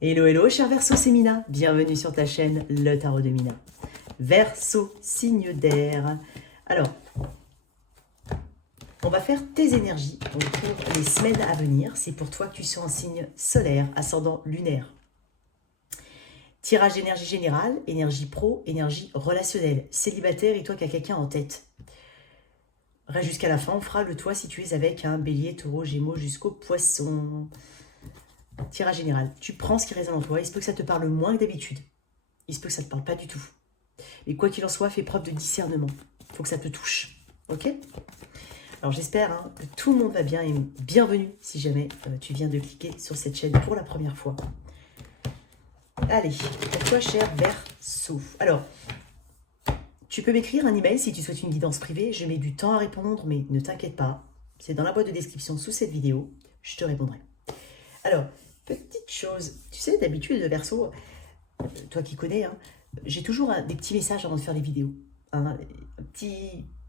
Hello, hello, cher Verseau, c'est Mina. Bienvenue sur ta chaîne, le tarot de Mina. Verseau, signe d'air. Alors, on va faire tes énergies pour les semaines à venir. C'est pour toi que tu sois en signe solaire, ascendant lunaire. Tirage d'énergie générale, énergie pro, énergie relationnelle. Célibataire et toi qui as quelqu'un en tête. Reste jusqu'à la fin, on fera le toi si tu es avec un bélier, taureau, gémeaux jusqu'au poisson. Tirage général. Tu prends ce qui résonne en toi. Il se peut que ça te parle moins que d'habitude. Il se peut que ça ne te parle pas du tout. Mais quoi qu'il en soit, fais preuve de discernement. Il faut que ça te touche. Ok? Alors j'espère que tout le monde va bien et bienvenue si jamais tu viens de cliquer sur cette chaîne pour la première fois. Allez, pour toi cher Verseau. Alors, tu peux m'écrire un email si tu souhaites une guidance privée. Je mets du temps à répondre, mais ne t'inquiète pas. C'est dans la boîte de description sous cette vidéo. Je te répondrai. Alors, petite chose, tu sais, d'habitude, le Verseau, toi qui connais, j'ai toujours des petits messages avant de faire les vidéos.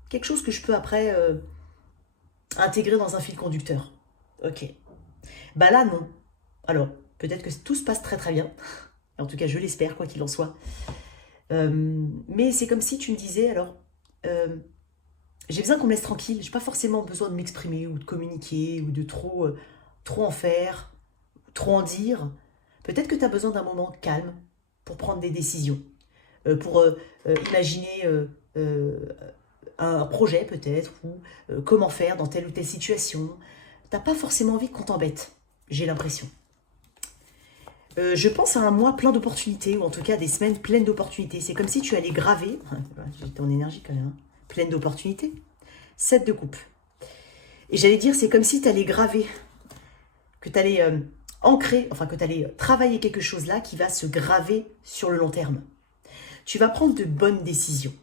Quelque chose que je peux après intégrer dans un fil conducteur. Ok. Bah là, non. Alors, peut-être que tout se passe très très bien. En tout cas, je l'espère, quoi qu'il en soit. Mais c'est comme si tu me disais, alors, j'ai besoin qu'on me laisse tranquille. J'ai pas forcément besoin de m'exprimer ou de communiquer ou de trop en faire, trop en dire. Peut-être que tu as besoin d'un moment calme pour prendre des décisions, pour imaginer un projet peut-être, ou comment faire dans telle ou telle situation. T'as pas forcément envie qu'on t'embête, j'ai l'impression. Je pense à un mois plein d'opportunités, ou en tout cas des semaines pleines d'opportunités. C'est comme si tu allais graver, j'ai ton énergie quand même, pleine d'opportunités, 7 de coupe. Et j'allais dire, c'est comme si tu allais graver, que tu allais ancrer, enfin que tu allais travailler quelque chose là qui va se graver sur le long terme. Tu vas prendre de bonnes décisions.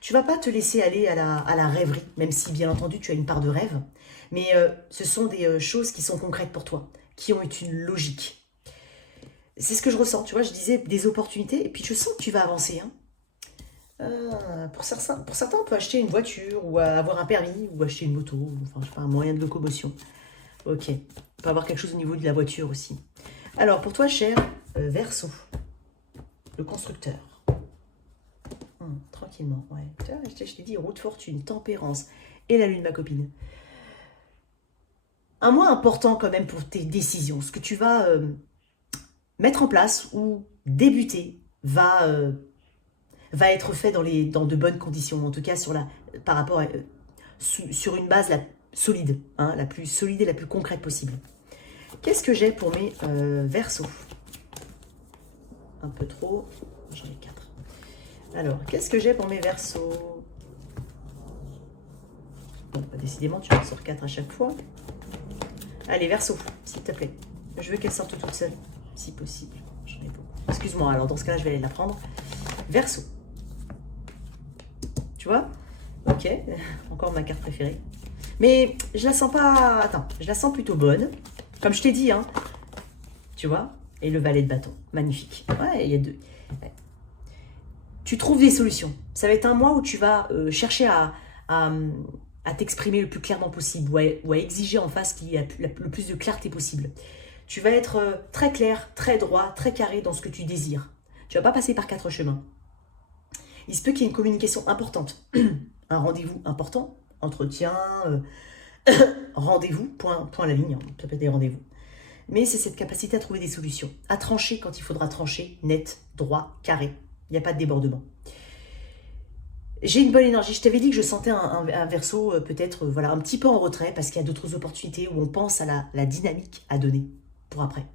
Tu vas pas te laisser aller à la rêverie, même si bien entendu tu as une part de rêve. Mais ce sont des choses qui sont concrètes pour toi, qui ont une logique. C'est ce que je ressens, tu vois, je disais des opportunités, et puis je sens que tu vas avancer. Pour certains, on peut acheter une voiture, ou avoir un permis, ou acheter une moto, enfin je sais pas, un moyen de locomotion. Ok, on peut avoir quelque chose au niveau de la voiture aussi. Alors pour toi, cher Verseau, le constructeur. Tranquillement, ouais. Je t'ai dit, route fortune, tempérance et la lune, ma copine. Un mois important quand même pour tes décisions. Ce que tu vas mettre en place ou débuter va être fait dans de bonnes conditions. En tout cas, par rapport sur une base solide, la plus solide et la plus concrète possible. Qu'est-ce que j'ai pour mes Verseaux? Un peu trop, j'en ai 4. Alors, qu'est-ce que j'ai pour mes Verseaux? Bon, bah, décidément, tu en sors 4 à chaque fois. Allez, Verseau, s'il te plaît. Je veux qu'elle sorte toute seule, si possible. J'en ai beaucoup. Excuse-moi, alors dans ce cas-là, je vais aller la prendre. Verseau. Tu vois? Ok, encore ma carte préférée. Mais je la sens pas... Attends, je la sens plutôt bonne. Comme je t'ai dit, tu vois? Et le valet de bâton, magnifique. Ouais, il y a deux... Tu trouves des solutions. Ça va être un mois où tu vas chercher à t'exprimer le plus clairement possible ou à exiger en face qu'il y ait le plus de clarté possible. Tu vas être très clair, très droit, très carré dans ce que tu désires. Tu ne vas pas passer par 4 chemins. Il se peut qu'il y ait une communication importante, un rendez-vous important, entretien, rendez-vous, point à la ligne, ça peut être des rendez-vous. Mais c'est cette capacité à trouver des solutions, à trancher quand il faudra trancher, net, droit, carré. Il n'y a pas de débordement. J'ai une bonne énergie. Je t'avais dit que je sentais un Verseau peut-être voilà, un petit peu en retrait parce qu'il y a d'autres opportunités où on pense à la dynamique à donner pour après.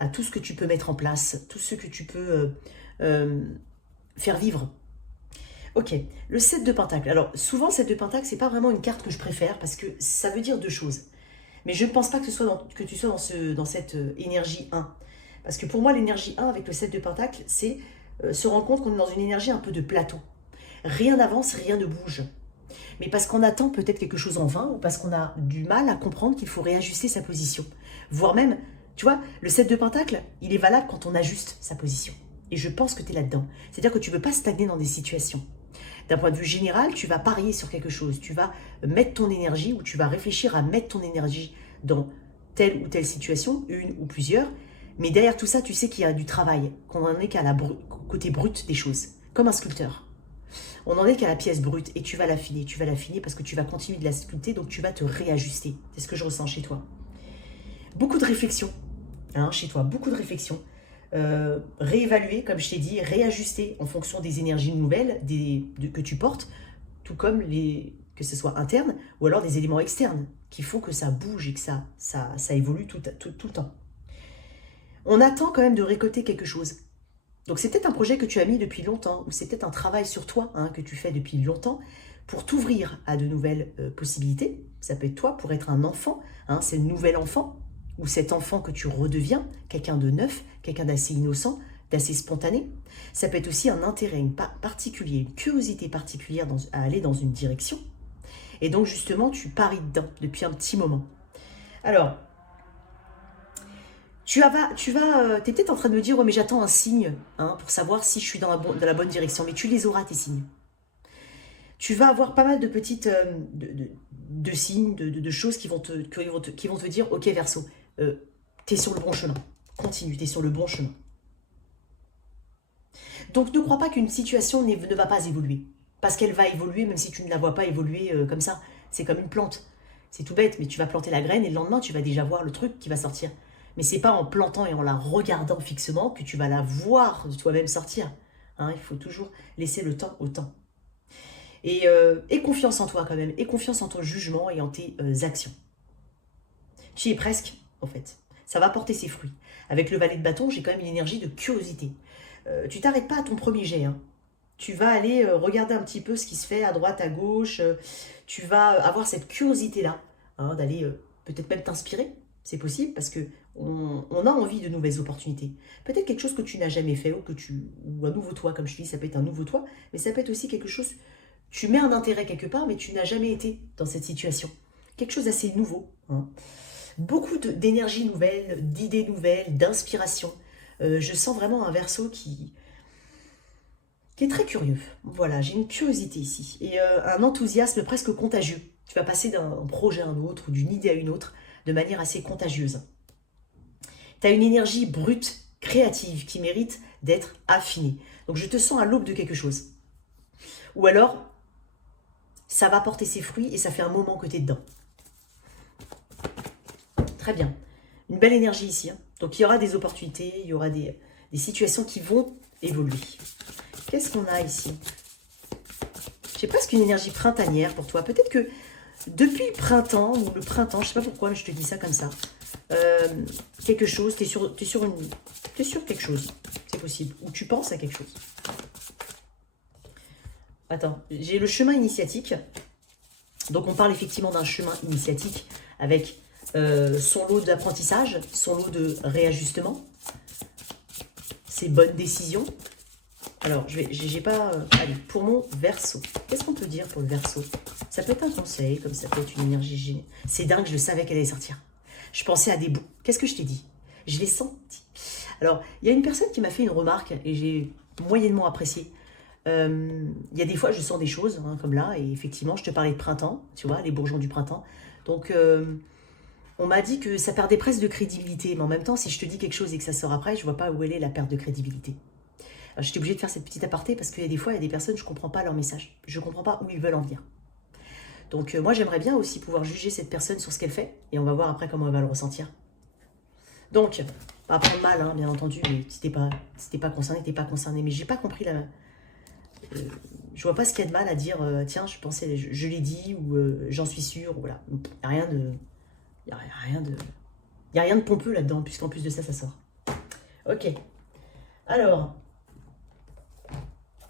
À tout ce que tu peux mettre en place, tout ce que tu peux faire vivre. Ok, le 7 de Pentacle. Alors souvent 7 de Pentacle, c'est pas vraiment une carte que je préfère parce que ça veut dire deux choses. Mais je ne pense pas que tu sois dans cette énergie 1. Parce que pour moi, l'énergie 1 avec le 7 de Pentacle, c'est se rendre compte qu'on est dans une énergie un peu de plateau. Rien n'avance, rien ne bouge. Mais parce qu'on attend peut-être quelque chose en vain ou parce qu'on a du mal à comprendre qu'il faut réajuster sa position. Voire même, tu vois, le 7 de Pentacle, il est valable quand on ajuste sa position. Et je pense que tu es là-dedans. C'est-à-dire que tu ne veux pas stagner dans des situations. D'un point de vue général, tu vas parier sur quelque chose. Tu vas mettre ton énergie ou tu vas réfléchir à mettre ton énergie dans telle ou telle situation, une ou plusieurs. Mais derrière tout ça, tu sais qu'il y a du travail, qu'on n'en est qu'à la côté brut des choses, comme un sculpteur. On n'en est qu'à la pièce brute et tu vas l'affiner parce que tu vas continuer de la sculpter, donc tu vas te réajuster. C'est ce que je ressens chez toi. Beaucoup de réflexion, hein, chez toi, beaucoup de réflexion. Réévaluer, comme je t'ai dit, réajuster en fonction des énergies nouvelles que tu portes, tout comme que ce soit interne ou alors des éléments externes qui font que ça bouge et que ça évolue tout le temps. On attend quand même de récolter quelque chose. Donc c'est peut-être un projet que tu as mis depuis longtemps, ou c'est peut-être un travail sur toi hein, que tu fais depuis longtemps pour t'ouvrir à de nouvelles possibilités. Ça peut être toi pour être un enfant, hein, c'est le nouvel enfant, ou cet enfant que tu redeviens, quelqu'un de neuf, quelqu'un d'assez innocent, d'assez spontané. Ça peut être aussi un intérêt particulier, une curiosité particulière à aller dans une direction. Et donc justement, tu paries dedans depuis un petit moment. Alors, tu es peut-être en train de me dire, ouais, mais j'attends un signe hein, pour savoir si je suis dans la bonne direction. Mais tu les auras, tes signes. Tu vas avoir pas mal de petites de signes, de choses qui vont te dire, ok Verseau, tu es sur le bon chemin. Continue, tu es sur le bon chemin. Donc ne crois pas qu'une situation ne va pas évoluer. Parce qu'elle va évoluer, même si tu ne la vois pas évoluer comme ça. C'est comme une plante. C'est tout bête, mais tu vas planter la graine et le lendemain, tu vas déjà voir le truc qui va sortir. Mais c'est pas en plantant et en la regardant fixement que tu vas la voir de toi-même sortir. Hein, il faut toujours laisser le temps au temps. Et confiance en toi quand même, et confiance en ton jugement et en tes actions. Tu y es presque, en fait. Ça va porter ses fruits. Avec le valet de bâton, j'ai quand même une énergie de curiosité. Tu t'arrêtes pas à ton premier jet. Hein. Tu vas aller regarder un petit peu ce qui se fait à droite, à gauche. Tu vas avoir cette curiosité-là, hein, d'aller peut-être même t'inspirer. C'est possible parce que on a envie de nouvelles opportunités. Peut-être quelque chose que tu n'as jamais fait ou un nouveau toi, comme je te dis, ça peut être un nouveau toi, mais ça peut être aussi quelque chose, tu mets un intérêt quelque part, mais tu n'as jamais été dans cette situation. Quelque chose d'assez nouveau. Hein. Beaucoup d'énergie nouvelle, d'idées nouvelles, d'inspiration. Je sens vraiment un Verseau qui est très curieux. Voilà, j'ai une curiosité ici. Et un enthousiasme presque contagieux. Tu vas passer d'un projet à un autre, ou d'une idée à une autre, de manière assez contagieuse. Tu as une énergie brute, créative, qui mérite d'être affinée. Donc je te sens à l'aube de quelque chose. Ou alors, ça va porter ses fruits et ça fait un moment que tu es dedans. Très bien. Une belle énergie ici. Hein. Donc il y aura des opportunités, il y aura des situations qui vont évoluer. Qu'est-ce qu'on a ici? J'ai presque une énergie printanière pour toi. Peut-être que depuis le printemps, ou le printemps, je ne sais pas pourquoi, mais je te dis ça comme ça. Quelque chose, tu es sur quelque chose. C'est possible. Ou tu penses à quelque chose. Attends, j'ai le chemin initiatique. Donc on parle effectivement d'un chemin initiatique avec son lot d'apprentissage, son lot de réajustement, ses bonnes décisions. Alors, j'ai pas... allez, pour mon Verseau, qu'est-ce qu'on peut dire pour le Verseau? Ça peut être un conseil, comme ça peut être une énergie géniale. C'est dingue, je savais qu'elle allait sortir. Je pensais à des bouts. Qu'est-ce que je t'ai dit? Je l'ai senti. Alors, il y a une personne qui m'a fait une remarque et j'ai moyennement apprécié. Il y a des fois, je sens des choses, hein, comme là, et effectivement, je te parlais de printemps, tu vois, les bourgeons du printemps. Donc, on m'a dit que ça perdait presque de crédibilité, mais en même temps, si je te dis quelque chose et que ça sort après, je vois pas où elle est la perte de crédibilité. J'étais obligée de faire cette petite aparté parce qu'il y a des fois, il y a des personnes, je ne comprends pas leur message. Je ne comprends pas où ils veulent en venir. Donc moi, j'aimerais bien aussi pouvoir juger cette personne sur ce qu'elle fait. Et on va voir après comment elle va le ressentir. Donc, pas prendre mal, hein, bien entendu. Mais si t'es pas concerné, t'es pas concerné. Mais j'ai pas compris la... je vois pas ce qu'il y a de mal à dire, tiens, je pensais, je l'ai dit, ou j'en suis sûre. Ou voilà. Il n'y a rien de... Il n'y a rien de pompeux là-dedans, puisqu'en plus de ça, ça sort. Ok. Alors...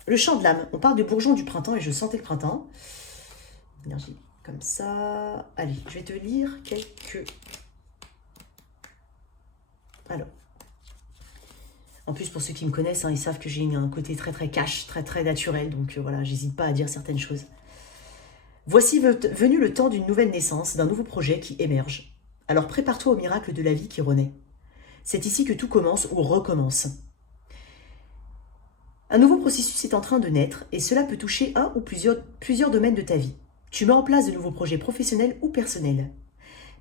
Le chant de l'âme, on parle de bourgeons du printemps et je sentais le printemps. Énergie comme ça. Allez, je vais te lire quelques... Alors. En plus, pour ceux qui me connaissent, hein, ils savent que j'ai un côté très très cash, très très naturel. Donc voilà, j'hésite pas à dire certaines choses. Voici venu le temps d'une nouvelle naissance, d'un nouveau projet qui émerge. Alors prépare-toi au miracle de la vie qui renaît. C'est ici que tout commence ou recommence. Un nouveau processus est en train de naître et cela peut toucher un ou plusieurs domaines de ta vie. Tu mets en place de nouveaux projets professionnels ou personnels.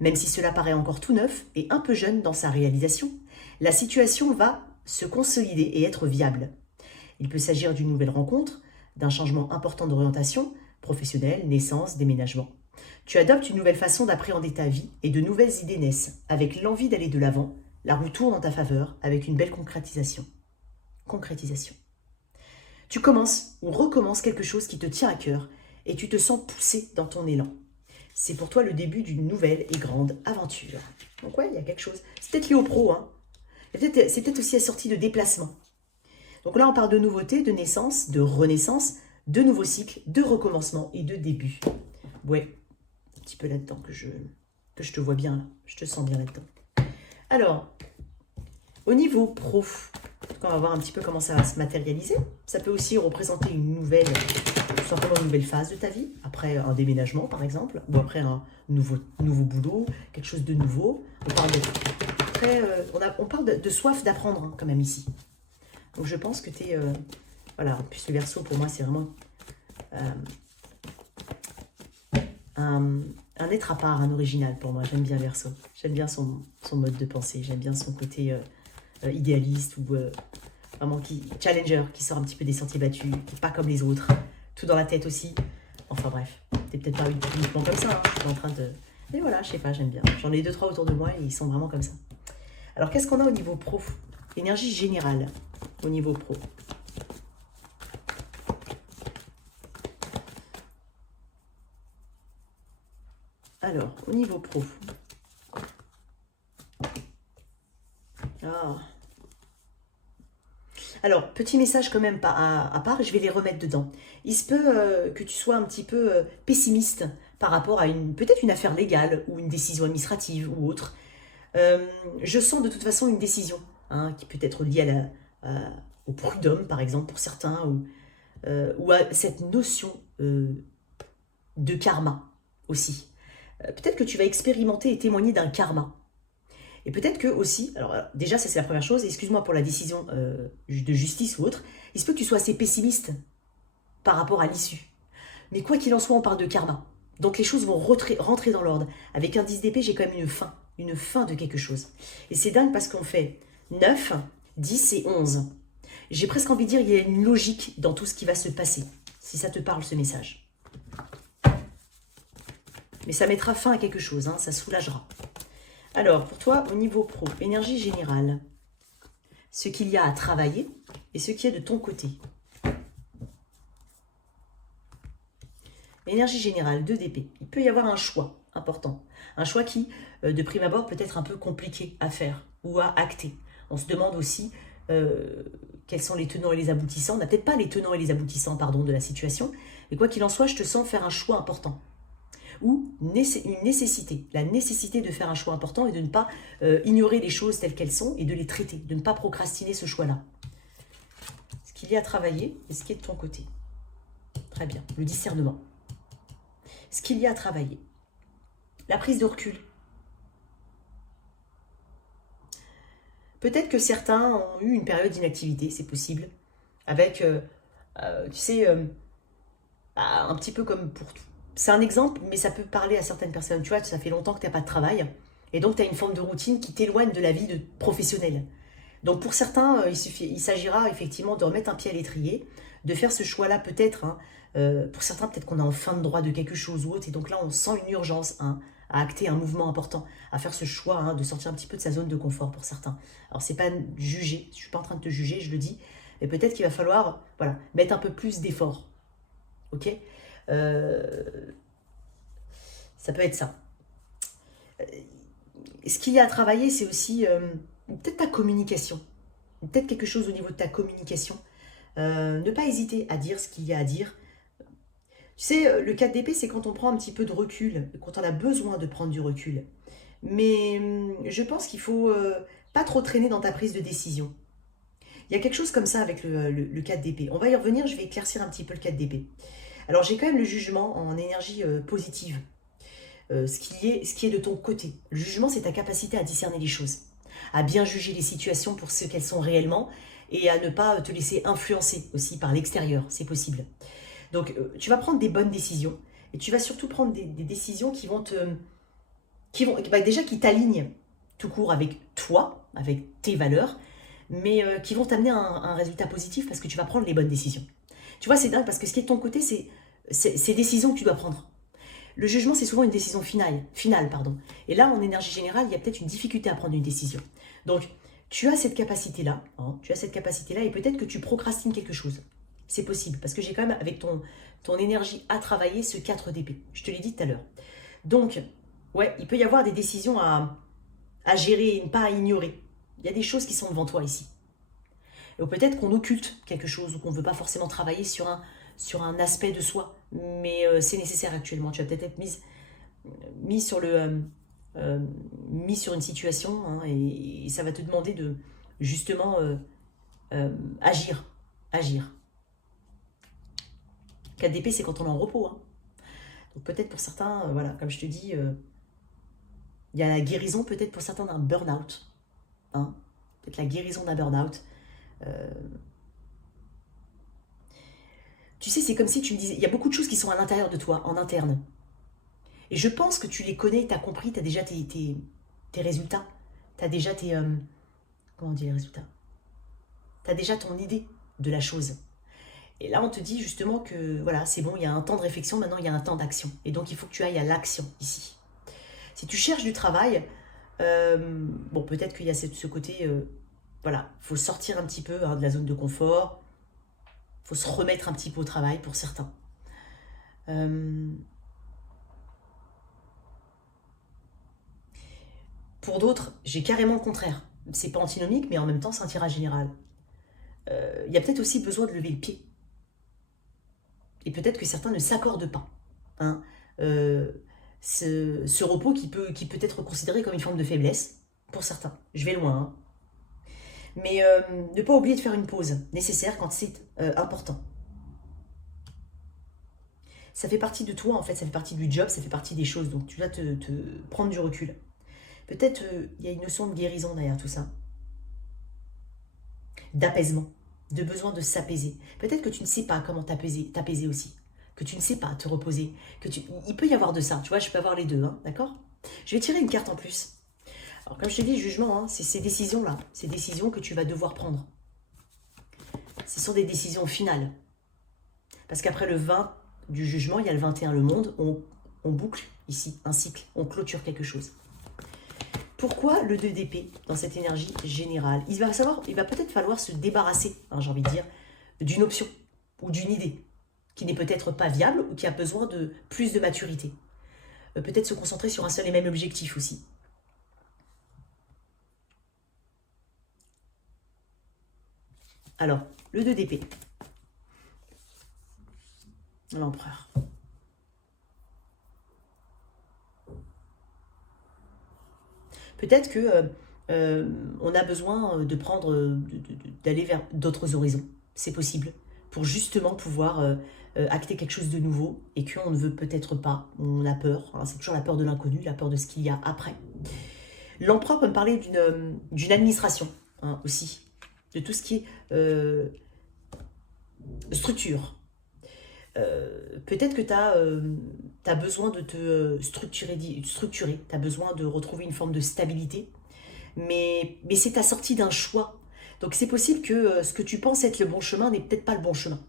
Même si cela paraît encore tout neuf et un peu jeune dans sa réalisation, La situation va se consolider et être viable. Il peut s'agir d'une nouvelle rencontre, d'un changement important d'orientation, professionnelle, naissance, déménagement. Tu adoptes une nouvelle façon d'appréhender ta vie et de nouvelles idées naissent, avec l'envie d'aller de l'avant. La roue tourne en ta faveur avec une belle concrétisation. Concrétisation. Tu commences ou recommences quelque chose qui te tient à cœur et tu te sens poussé dans ton élan. C'est pour toi le début d'une nouvelle et grande aventure. Donc ouais, il y a quelque chose. C'est peut-être lié au pro, hein. C'est peut-être aussi assorti de déplacement. Donc là, on parle de nouveauté, de naissance, de renaissance, de nouveaux cycles, de recommencement et de début. Ouais, un petit peu là-dedans que je te vois bien là. Je te sens bien là-dedans. Alors, au niveau pro, on va voir un petit peu comment ça va se matérialiser. Ça peut aussi représenter une nouvelle, tout simplement une nouvelle phase de ta vie, après un déménagement par exemple, ou après un nouveau boulot, quelque chose de nouveau. On parle on parle de soif d'apprendre hein, quand même ici. Donc je pense que tu es... voilà, en plus le Verseau pour moi c'est vraiment un être à part, un original pour moi. J'aime bien Verseau. J'aime bien son mode de pensée. J'aime bien son côté idéaliste ou vraiment challenger, qui sort un petit peu des sentiers battus, qui n'est pas comme les autres. Tout dans la tête aussi. Enfin bref, t'es peut-être pas uniquement comme ça. Hein. Je suis en train de... Mais voilà, je sais pas, j'aime bien. J'en ai 2-3 autour de moi et ils sont vraiment comme ça. Alors qu'est-ce qu'on a au niveau pro? Énergie générale au niveau pro. Alors, au niveau pro. Ah. Alors, petit message quand même à part, je vais les remettre dedans. Il se peut que tu sois un petit peu pessimiste par rapport à peut-être une affaire légale ou une décision administrative ou autre. Je sens de toute façon une décision hein, qui peut être liée au prud'homme, par exemple, pour certains, ou à cette notion de karma aussi. Peut-être que tu vas expérimenter et témoigner d'un karma. Et peut-être que aussi, alors déjà ça c'est la première chose, excuse-moi pour la décision de justice ou autre, il se peut que tu sois assez pessimiste par rapport à l'issue. Mais quoi qu'il en soit, on parle de karma. Donc les choses vont rentrer dans l'ordre. Avec un 10 d'épée, j'ai quand même une fin de quelque chose. Et c'est dingue parce qu'on fait 9, 10 et 11. J'ai presque envie de dire qu'il y a une logique dans tout ce qui va se passer, si ça te parle ce message. Mais ça mettra fin à quelque chose, hein, ça soulagera. Alors, pour toi, au niveau pro, énergie générale, ce qu'il y a à travailler et ce qui est de ton côté. Énergie générale, 2 d'épée. Il peut y avoir un choix important. Un choix qui, de prime abord, peut être un peu compliqué à faire ou à acter. On se demande aussi quels sont les tenants et les aboutissants. On n'a peut-être pas les tenants et les aboutissants de la situation. Et quoi qu'il en soit, je te sens faire un choix important. Ou une nécessité, la nécessité de faire un choix important et de ne pas ignorer les choses telles qu'elles sont et de les traiter, de ne pas procrastiner ce choix-là. Ce qu'il y a à travailler et ce qui est de ton côté. Très bien, le discernement. Ce qu'il y a à travailler. La prise de recul. Peut-être que certains ont eu une période d'inactivité, c'est possible, avec, tu sais, un petit peu comme pour tout. C'est un exemple, mais ça peut parler à certaines personnes. Tu vois, ça fait longtemps que tu n'as pas de travail. Et donc, tu as une forme de routine qui t'éloigne de la vie professionnelle. Donc, pour certains, il s'agira effectivement de remettre un pied à l'étrier, de faire ce choix-là peut-être. Hein, pour certains, peut-être qu'on est en fin de droit de quelque chose ou autre. Et donc là, on sent une urgence hein, à acter un mouvement important, à faire ce choix hein, de sortir un petit peu de sa zone de confort pour certains. Alors, c'est pas juger. Je ne suis pas en train de te juger, je le dis. Mais peut-être qu'il va falloir voilà, mettre un peu plus d'effort. Ok ? Ça peut être ça. Ce qu'il y a à travailler, c'est aussi peut-être ta communication. Peut-être quelque chose au niveau de ta communication. Ne pas hésiter à dire ce qu'il y a à dire. Tu sais, le 4 d'épée, c'est quand on prend un petit peu de recul, quand on a besoin de prendre du recul. Mais je pense qu'il faut pas trop traîner dans ta prise de décision. Il y a quelque chose comme ça avec le 4 d'épée. On va y revenir, je vais éclaircir un petit peu le 4 d'épée. Alors, j'ai quand même le jugement en énergie positive. Ce qui est de ton côté. Le jugement, c'est ta capacité à discerner les choses, à bien juger les situations pour ce qu'elles sont réellement et à ne pas te laisser influencer aussi par l'extérieur, c'est possible. Donc, tu vas prendre des bonnes décisions et tu vas surtout prendre des décisions qui vont déjà qui t'alignent tout court avec toi, avec tes valeurs, mais qui vont t'amener un résultat positif parce que tu vas prendre les bonnes décisions. Tu vois, c'est dingue parce que ce qui est de ton côté, c'est décisions que tu dois prendre. Le jugement, c'est souvent une décision finale, pardon. Et là, en énergie générale, il y a peut-être une difficulté à prendre une décision. Donc, tu as cette capacité-là, et peut-être que tu procrastines quelque chose. C'est possible, parce que j'ai quand même, avec ton énergie à travailler, ce 4 d'épée. Je te l'ai dit tout à l'heure. Donc, ouais, il peut y avoir des décisions à gérer, pas à ignorer. Il y a des choses qui sont devant toi ici. Ou peut-être qu'on occulte quelque chose, ou qu'on ne veut pas forcément travailler sur un aspect de soi. Mais c'est nécessaire actuellement. Tu vas peut-être être mis sur mis sur une situation, hein, et ça va te demander de justement agir. 4 d'épée, c'est quand on est en repos. Hein. Donc peut-être pour certains, voilà, comme je te dis, il y a la guérison peut-être pour certains d'un burn-out. Hein. Peut-être la guérison d'un burn-out. Tu sais, c'est comme si tu me disais, il y a beaucoup de choses qui sont à l'intérieur de toi, en interne. Et je pense que tu les connais, tu as compris, tu as déjà tes résultats. Tu as déjà tes... comment on dit les résultats? Tu as déjà ton idée de la chose. Et là, on te dit justement que voilà, c'est bon, il y a un temps de réflexion, maintenant il y a un temps d'action. Et donc, il faut que tu ailles à l'action ici. Si tu cherches du travail, bon, peut-être qu'il y a ce côté... voilà, il faut sortir un petit peu de la zone de confort. Il faut se remettre un petit peu au travail pour certains. Pour d'autres, j'ai carrément le contraire. C'est pas antinomique, mais en même temps, c'est un tirage général. Il y a peut-être aussi besoin de lever le pied. Et peut-être que certains ne s'accordent pas. Hein. Ce repos qui peut être considéré comme une forme de faiblesse, pour certains. Je vais loin. Hein. Mais ne pas oublier de faire une pause nécessaire quand c'est important. Ça fait partie de toi, en fait, ça fait partie du job, ça fait partie des choses. Donc tu dois te prendre du recul. Peut-être il y a une notion de guérison derrière tout ça. D'apaisement, de besoin de s'apaiser. Peut-être que tu ne sais pas comment t'apaiser aussi. Que tu ne sais pas te reposer. Il peut y avoir de ça, tu vois, je peux avoir les deux, hein, d'accord? Je vais tirer une carte en plus. Alors comme je te dis, jugement, hein, c'est ces décisions-là, ces décisions que tu vas devoir prendre. Ce sont des décisions finales. Parce qu'après le 20 du jugement, il y a le 21, le monde, on boucle ici un cycle, on clôture quelque chose. Pourquoi le 2 d'épée dans cette énergie générale? Il va peut-être falloir se débarrasser, hein, j'ai envie de dire, d'une option ou d'une idée qui n'est peut-être pas viable ou qui a besoin de plus de maturité. Peut-être se concentrer sur un seul et même objectif aussi. Alors, le 2 d'épée. L'empereur. Peut-être que on a besoin de d'aller vers d'autres horizons. C'est possible. Pour justement pouvoir acter quelque chose de nouveau et qu'on ne veut peut-être pas. On a peur. Hein, c'est toujours la peur de l'inconnu, la peur de ce qu'il y a après. L'empereur peut me parler d'une administration, hein, aussi. De tout ce qui est structure. Peut-être que tu as besoin de te structurer, tu as besoin de retrouver une forme de stabilité, mais c'est ta sortie d'un choix. Donc c'est possible que ce que tu penses être le bon chemin n'est peut-être pas le bon chemin.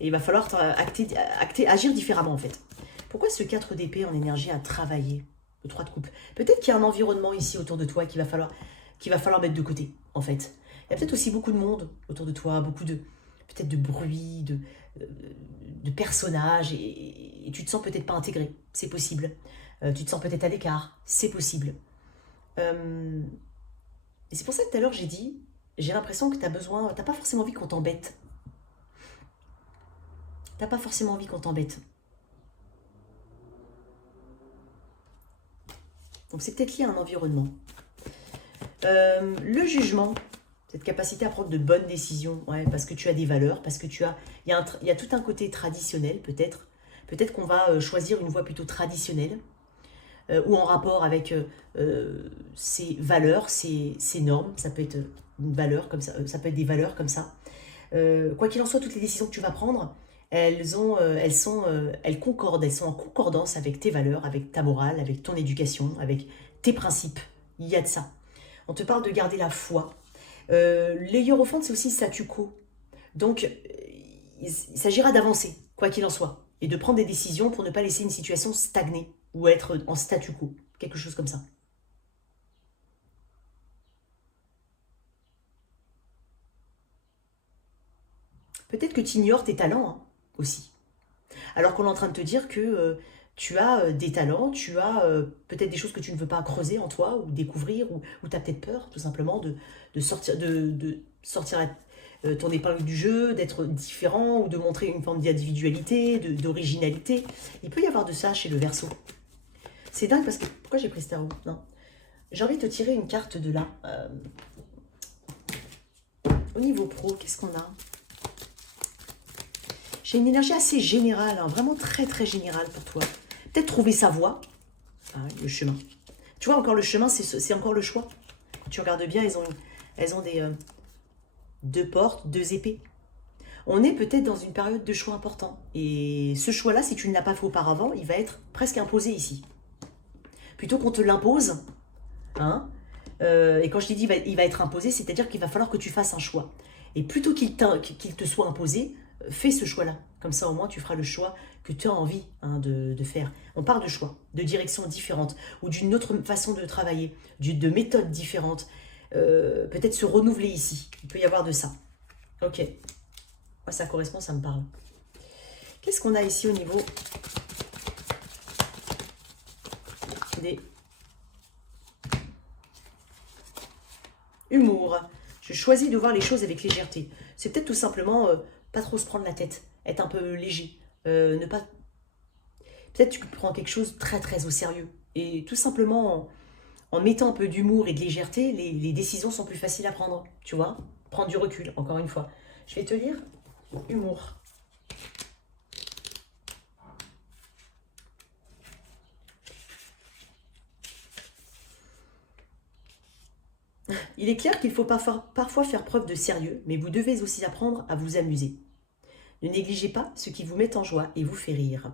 Et il va falloir agir différemment en fait. Pourquoi ce 4 d'épée en énergie à travailler? Le 3 de coupe. Peut-être qu'il y a un environnement ici autour de toi qu'il va falloir mettre de côté en fait. Il y a peut-être aussi beaucoup de monde autour de toi, beaucoup de... peut-être de bruit, de personnages, et tu te sens peut-être pas intégré, c'est possible. Tu te sens peut-être à l'écart, c'est possible. Et c'est pour ça que tout à l'heure j'ai l'impression que t'as pas forcément envie qu'on t'embête. T'as pas forcément envie qu'on t'embête. Donc c'est peut-être lié à un environnement. Le jugement, cette capacité à prendre de bonnes décisions, ouais, parce que tu as des valeurs, parce que il y a tout un côté traditionnel peut-être. Peut-être qu'on va choisir une voie plutôt traditionnelle, ou en rapport avec ses valeurs, ses normes. Ça peut être une valeur comme ça, ça peut être des valeurs comme ça. Quoi qu'il en soit, toutes les décisions que tu vas prendre, elles concordent, elles sont en concordance avec tes valeurs, avec ta morale, avec ton éducation, avec tes principes, Il y a de ça. On te parle de garder la foi. Les hiérophants, c'est aussi statu quo. Donc, il s'agira d'avancer, quoi qu'il en soit, et de prendre des décisions pour ne pas laisser une situation stagner ou être en statu quo, quelque chose comme ça. Peut-être que tu ignores tes talents hein, aussi. Alors qu'on est en train de te dire que tu as des talents, tu as peut-être des choses que tu ne veux pas creuser en toi ou découvrir, ou tu as peut-être peur tout simplement de sortir ton épingle du jeu, d'être différent ou de montrer une forme d'individualité, d'originalité. Il peut y avoir de ça chez le Verseau. C'est dingue parce que... Pourquoi j'ai pris ce tarot? Non. J'ai envie de te tirer une carte de là. Au niveau pro, qu'est-ce qu'on a? J'ai une énergie assez générale, hein, vraiment très très générale pour toi. Peut-être trouver sa voie, le chemin. Tu vois, encore le chemin, c'est encore le choix. Quand tu regardes bien, elles ont des deux portes, deux épées. On est peut-être dans une période de choix important. Et ce choix-là, si tu ne l'as pas fait auparavant, il va être presque imposé ici. Plutôt qu'on te l'impose, hein, et quand je t'ai dit il va être imposé, c'est-à-dire qu'il va falloir que tu fasses un choix. Et plutôt qu'il te soit imposé, fais ce choix-là. Comme ça, au moins, tu feras le choix que tu as envie hein, de faire. On parle de choix, de direction différente, ou d'une autre façon de travailler, de méthodes différentes. Peut-être se renouveler ici. Il peut y avoir de ça. Ok. Moi, ça correspond, ça me parle. Qu'est-ce qu'on a ici au niveau des... Humour. Je choisis de voir les choses avec légèreté. C'est peut-être tout simplement pas trop se prendre la tête, être un peu léger, ne pas... Peut-être tu prends quelque chose très très au sérieux. Et tout simplement, en mettant un peu d'humour et de légèreté, les décisions sont plus faciles à prendre. Tu vois? Prendre du recul, encore une fois. Je vais te lire humour. Il est clair qu'il faut parfois faire preuve de sérieux, mais vous devez aussi apprendre à vous amuser. Ne négligez pas ce qui vous met en joie et vous fait rire.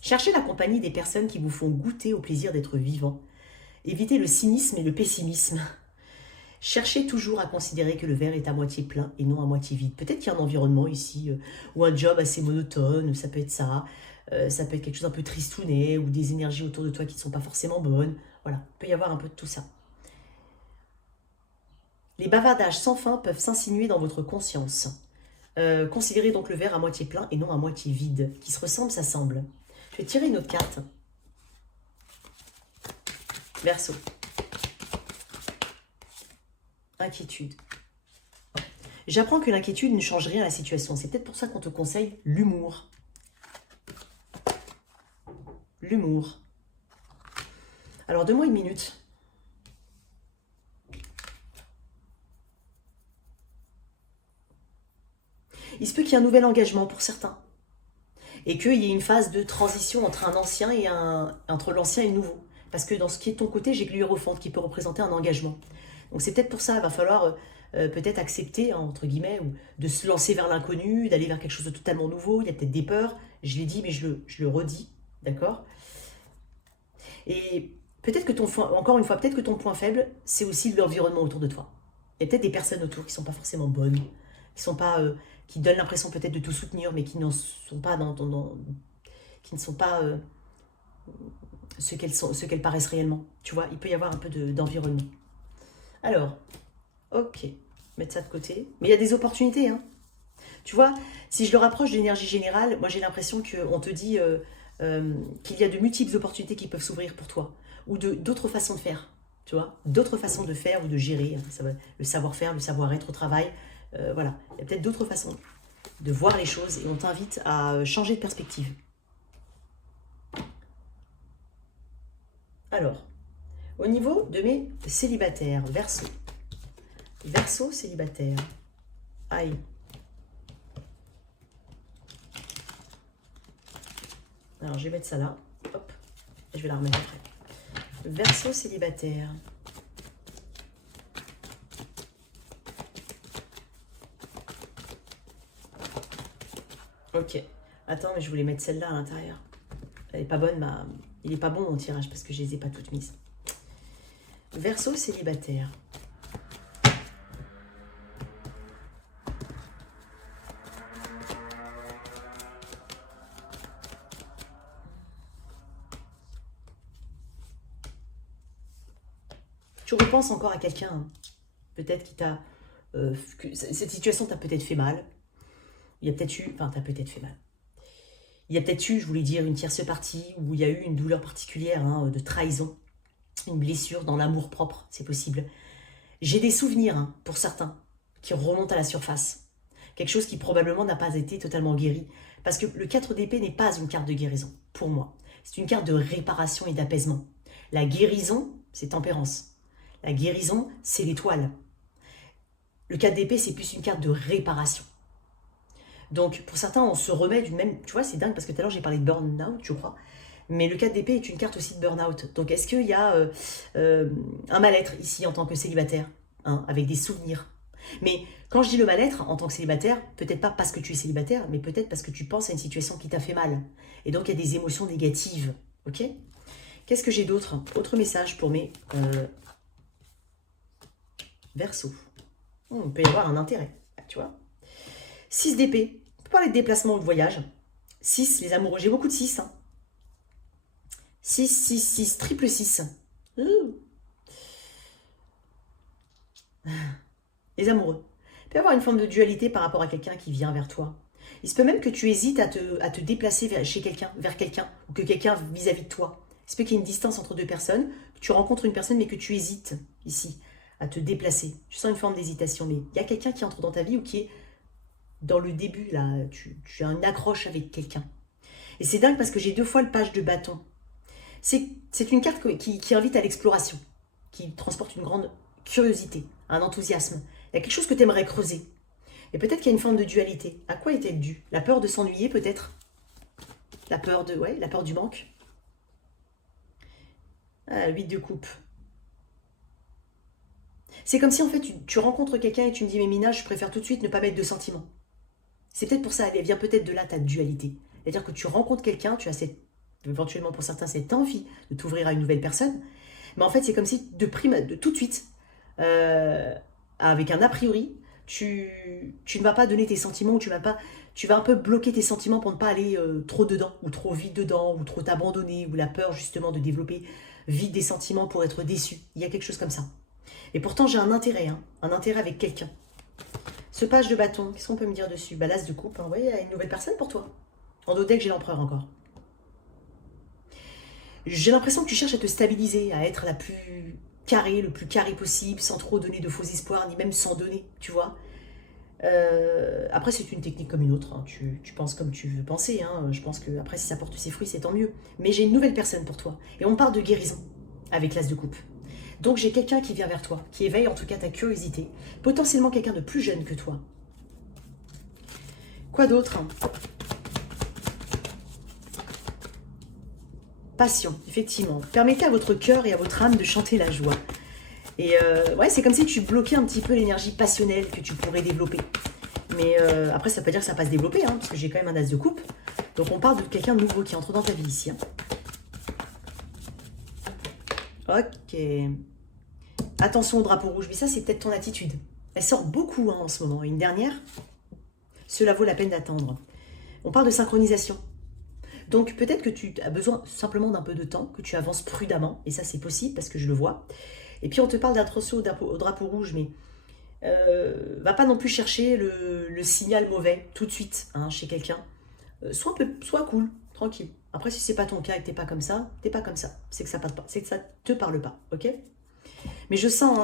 Cherchez la compagnie des personnes qui vous font goûter au plaisir d'être vivant. Évitez le cynisme et le pessimisme. Cherchez toujours à considérer que le verre est à moitié plein et non à moitié vide. Peut-être qu'il y a un environnement ici, ou un job assez monotone, ça peut être ça. Ça peut être quelque chose un peu tristounet, ou des énergies autour de toi qui ne sont pas forcément bonnes. Voilà, il peut y avoir un peu de tout ça. Les bavardages sans fin peuvent s'insinuer dans votre conscience. Considérez donc le verre à moitié plein et non à moitié vide. Qui se ressemble, ça semble. Je vais tirer une autre carte. Verseau. Inquiétude. J'apprends que l'inquiétude ne change rien à la situation. C'est peut-être pour ça qu'on te conseille l'humour. L'humour. Alors, donne-moi une minute. Il se peut qu'il y ait un nouvel engagement pour certains. Et qu'il y ait une phase de transition entre un ancien et entre l'ancien et le nouveau. Parce que dans ce qui est de ton côté, j'ai que l'hiérophante qui peut représenter un engagement. Donc c'est peut-être pour ça, il va falloir peut-être accepter, hein, entre guillemets, ou de se lancer vers l'inconnu, d'aller vers quelque chose de totalement nouveau. Il y a peut-être des peurs, je l'ai dit, mais je le redis, d'accord? Et peut-être que encore une fois, peut-être que ton point faible, c'est aussi l'environnement autour de toi. Il y a peut-être des personnes autour qui ne sont pas forcément bonnes, qui sont pas, qui donnent l'impression peut-être de te soutenir, mais qui n'en sont pas qui ne sont pas ce qu'elles paraissent réellement. Tu vois, il peut y avoir un peu d'environnement. Alors, ok, mettre ça de côté. Mais il y a des opportunités, hein. Tu vois, si je le rapproche de l'énergie générale, moi j'ai l'impression qu'on te dit qu'il y a de multiples opportunités qui peuvent s'ouvrir pour toi. Ou d'autres façons de faire, tu vois. D'autres façons de faire ou de gérer. Le savoir-faire, le savoir-être au travail. Voilà, il y a peut-être d'autres façons de voir les choses et on t'invite à changer de perspective. Alors, au niveau de mes célibataires, Verseau. Verseau célibataire. Aïe. Alors, je vais mettre ça là. Hop. Et je vais la remettre après. Verseau célibataire. Ok. Attends, mais je voulais mettre celle-là à l'intérieur. Elle n'est pas bonne, il n'est pas bon mon tirage parce que je ne les ai pas toutes mises. Verseau célibataire. Tu repenses encore à quelqu'un, hein. Peut-être qui t'a... cette situation t'a peut-être fait mal. Il y a peut-être eu... Enfin, t'as peut-être fait mal. Il y a peut-être eu, je voulais dire, une tierce partie où il y a eu une douleur particulière, hein, de trahison. Une blessure dans l'amour-propre, c'est possible. J'ai des souvenirs, hein, pour certains, qui remontent à la surface. Quelque chose qui probablement n'a pas été totalement guéri. Parce que le 4 d'épée n'est pas une carte de guérison, pour moi. C'est une carte de réparation et d'apaisement. La guérison, c'est tempérance. La guérison, c'est l'étoile. Le 4 d'épée, c'est plus une carte de réparation. Donc, pour certains, on se remet d'une même... Tu vois, c'est dingue, parce que tout à l'heure, j'ai parlé de burn-out, je crois. Mais le 4 d'épée est une carte aussi de burn-out. Donc, est-ce qu'il y a un mal-être ici en tant que célibataire, hein, avec des souvenirs? Mais quand je dis le mal-être en tant que célibataire, peut-être pas parce que tu es célibataire, mais peut-être parce que tu penses à une situation qui t'a fait mal. Et donc, il y a des émotions négatives. Ok? Qu'est-ce que j'ai d'autre? Autre message pour mes Verseaux. Il peut y avoir un intérêt, tu vois. 6 d'épée. On peut parler de déplacement ou de voyage. 6, les amoureux. J'ai beaucoup de 6. Hein. 6, 6, 6, triple 6. Les amoureux. Il peut y avoir une forme de dualité par rapport à quelqu'un qui vient vers toi. Il se peut même que tu hésites à te déplacer vers quelqu'un, ou que quelqu'un vis-à-vis de toi. Il se peut qu'il y ait une distance entre deux personnes, que tu rencontres une personne mais que tu hésites ici à te déplacer. Je sens une forme d'hésitation, mais il y a quelqu'un qui entre dans ta vie ou qui est dans le début, là, tu as une accroche avec quelqu'un. Et c'est dingue parce que j'ai 2 fois le page de bâton. C'est une carte qui invite à l'exploration, qui transporte une grande curiosité, un enthousiasme. Il y a quelque chose que tu aimerais creuser. Et peut-être qu'il y a une forme de dualité. À quoi est-elle due? La peur de s'ennuyer, peut-être? La peur du manque? Ah, 8 de coupe. C'est comme si en fait tu rencontres quelqu'un et tu me dis mais Mina, je préfère tout de suite ne pas mettre de sentiments. C'est peut-être pour ça, elle vient peut-être de là ta dualité. C'est-à-dire que tu rencontres quelqu'un, tu as éventuellement pour certains cette envie de t'ouvrir à une nouvelle personne, mais en fait c'est comme si de tout de suite, avec un a priori, tu ne vas pas donner tes sentiments, ou tu vas un peu bloquer tes sentiments pour ne pas aller trop dedans, ou trop vite dedans, ou trop t'abandonner, ou la peur justement de développer vite des sentiments pour être déçu. Il y a quelque chose comme ça. Et pourtant, j'ai un intérêt avec quelqu'un. Ce page de bâton, qu'est-ce qu'on peut me dire dessus? Bah, l'as de coupe, hein. Vous voyez, il y a une nouvelle personne pour toi. En dos deck, j'ai l'empereur encore. J'ai l'impression que tu cherches à te stabiliser, à être la plus carrée, le plus carré possible, sans trop donner de faux espoirs, ni même sans donner, tu vois. Après, c'est une technique comme une autre. Hein. Tu penses comme tu veux penser. Hein. Je pense que après, si ça porte ses fruits, c'est tant mieux. Mais j'ai une nouvelle personne pour toi. Et on parle de guérison avec l'as de coupe. Donc j'ai quelqu'un qui vient vers toi, qui éveille en tout cas ta curiosité. Potentiellement quelqu'un de plus jeune que toi. Quoi d'autre? Passion, effectivement. Permettez à votre cœur et à votre âme de chanter la joie. Et ouais, c'est comme si tu bloquais un petit peu l'énergie passionnelle que tu pourrais développer. Mais après, ça ne veut pas dire que ça va pas se développer, hein, parce que j'ai quand même un as de coupe. Donc on parle de quelqu'un de nouveau qui entre dans ta vie ici. Hein. Ok. Attention au drapeau rouge, mais ça c'est peut-être ton attitude. Elle sort beaucoup hein, en ce moment. Une dernière, cela vaut la peine d'attendre. On parle de synchronisation. Donc peut-être que tu as besoin simplement d'un peu de temps, que tu avances prudemment, et ça c'est possible parce que je le vois. Et puis on te parle d'attention au drapeau rouge, mais va pas non plus chercher le signal mauvais tout de suite hein, chez quelqu'un. Sois cool, tranquille. Après si c'est pas ton cas et que t'es pas comme ça, c'est que ça passe pas, c'est que ça te parle pas, ok? Mais je sens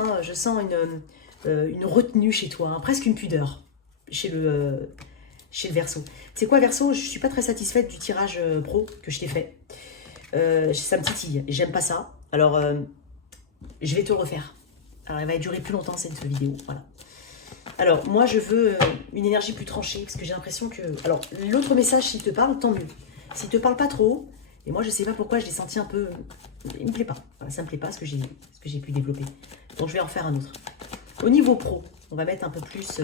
une retenue chez toi, hein, presque une pudeur chez le Verseau. C'est quoi Verseau? Je suis pas très satisfaite du tirage pro que je t'ai fait. Ça me titille, j'aime pas ça. Alors, je vais te le refaire. Alors, elle va durer plus longtemps cette vidéo, voilà. Alors, moi, je veux une énergie plus tranchée, parce que j'ai l'impression que... Alors, l'autre message, s'il te parle, tant mieux. S'il te parle pas trop, et moi, je sais pas pourquoi, je l'ai senti un peu... Il me plaît pas. Voilà, ça me plaît pas ce que j'ai pu développer. Donc, je vais en faire un autre. Au niveau pro, on va mettre un peu plus